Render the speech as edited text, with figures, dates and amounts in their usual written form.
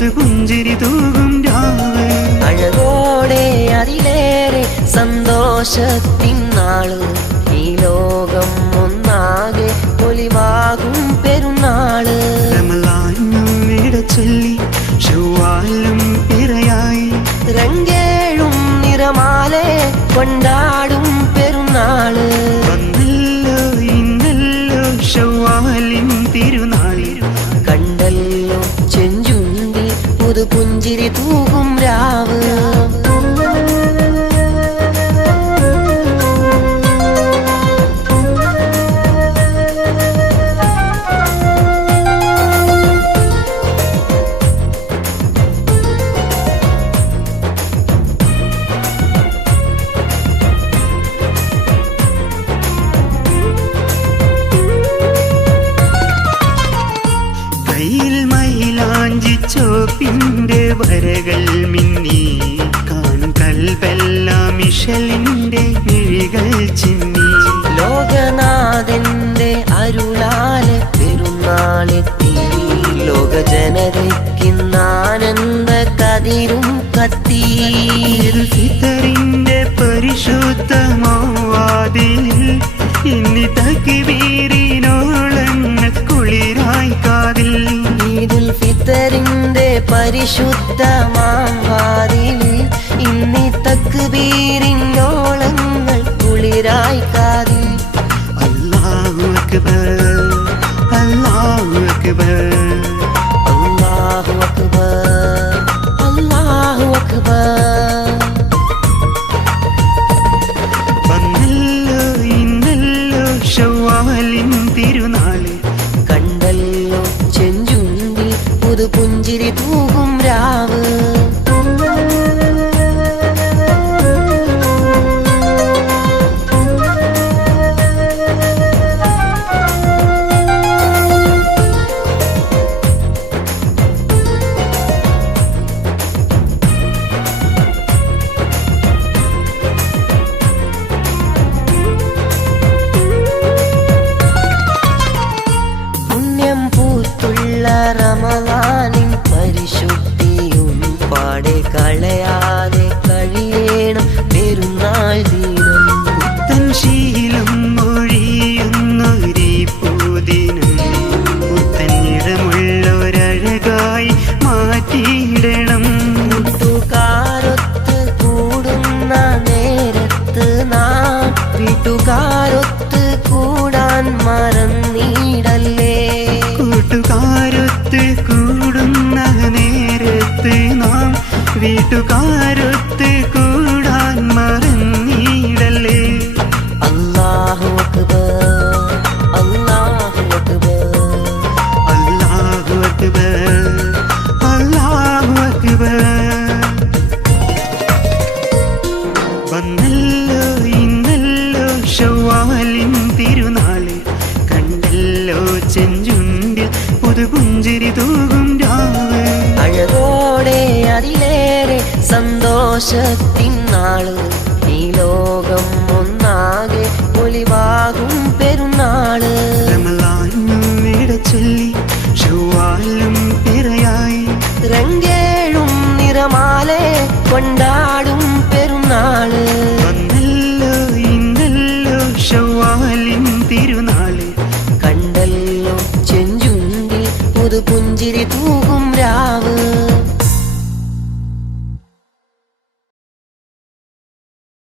പുതുപുഞ്ചിരി തൂകും രാവ്. അഴകോടെ അതിലേറെ സന്തോഷത്തിൻ നാള്, ഈ ലോകം ഒന്നാകെ ഒലിവാകും പെരുന്നാള്. റമളാനും ഇടച്ചൊല്ലി ശവ്വാലും പിറയായി, രംഗേഴും നിറമാലെ കൊണ്ടാടും പെരുന്നാള്. വന്നല്ലോ ഇന്നല്ലോ ശവ്വാലിൻ തിരുനാളിൽ, കണ്ടല്ലോ ചെഞ്ചുണ്ടി പുതുപുഞ്ചിരി തൂകും രാവ്. ചോപ്പിന്റെ വരകൾ മിന്നി, കാണും കൽബെല്ലാം ഇശലിന്റെ മിഴികൾ ചിന്നി. ലോകനാഥന്റെ അരുളാലെ പെരുന്നാളെത്തി, ലോക ജനതയ്ക്കിന്നാനന്ദ കതിരും കത്തി. ഫിത്തറിന്റെ പരിശുദ്ധമാവാതിൽ ഇന്നി തക്ബീറിനോളങ്ങൾ കുളിരായി കാതിൽ. ഈദുൽ ഫിത്തറിന്റെ പരിശുദ്ധമാം വാതിൽ ഇന്നി തക്ബീറിനോളങ്ങൾ കുളിരായി കാതിൽ. അല്ലാഹു അക്ബർ, അല്ലാഹു അക്ബർ, അല്ലാഹു അക്ബർ, അല്ലാഹു അക്ബർ. വന്നല്ലോ ഇന്നല്ലോ ശവ്വാലിൻ തിരുനാള്, കണ്ടല്ലോ ചെഞ്ചുണ്ടി പുതുപുഞ്ചിരി തൂകും രാവ്. റമളാനിൻ പരിശുദ്ധിയും പാടെ കളയാതെ കഴിയണം പെരുന്നാൾ ദിനം. പുത്തൻ ശീലം മൊഴിയുന്നൊരീ പൂദിനം, പുത്തൻ നിറമുള്ളൊരഴകായി മാറ്റിയിടണം. കൂട്ടുകാരൊത്ത് കൂടുന്ന നേരത്ത് നാം വീട്ടുകാരൊത്ത് കൂടാൻ മറന്നിടല്ലേ. കൂട്ടുകാരൊത്ത് കൂടുന്ന നേരത്ത് നാം വീട്ടുകാരൊത്ത് കൂടാൻ മറന്നിടല്ലേ. അല്ലാഹു അക്ബർ, അല്ലാഹു അക്ബർ, അല്ലാഹു അക്ബർ, അല്ലാഹു അക്ബർ. വന്നല്ലോ ഇന്നല്ലോ ശവ്വാലിൻ തിരുനാള്, കണ്ടല്ലോ ചെഞ്ചുണ്ടിൽ പുതുപുഞ്ചിരി തൂകും രാവ്. അഴകോടെ അതിലേറെ സന്തോഷത്തിൻ നാള്, ഈ ലോകം ഒന്നാകെ ഒലിവാകും പെരുന്നാള്. റമളാനും ഇടച്ചൊല്ലി ശവ്വാലും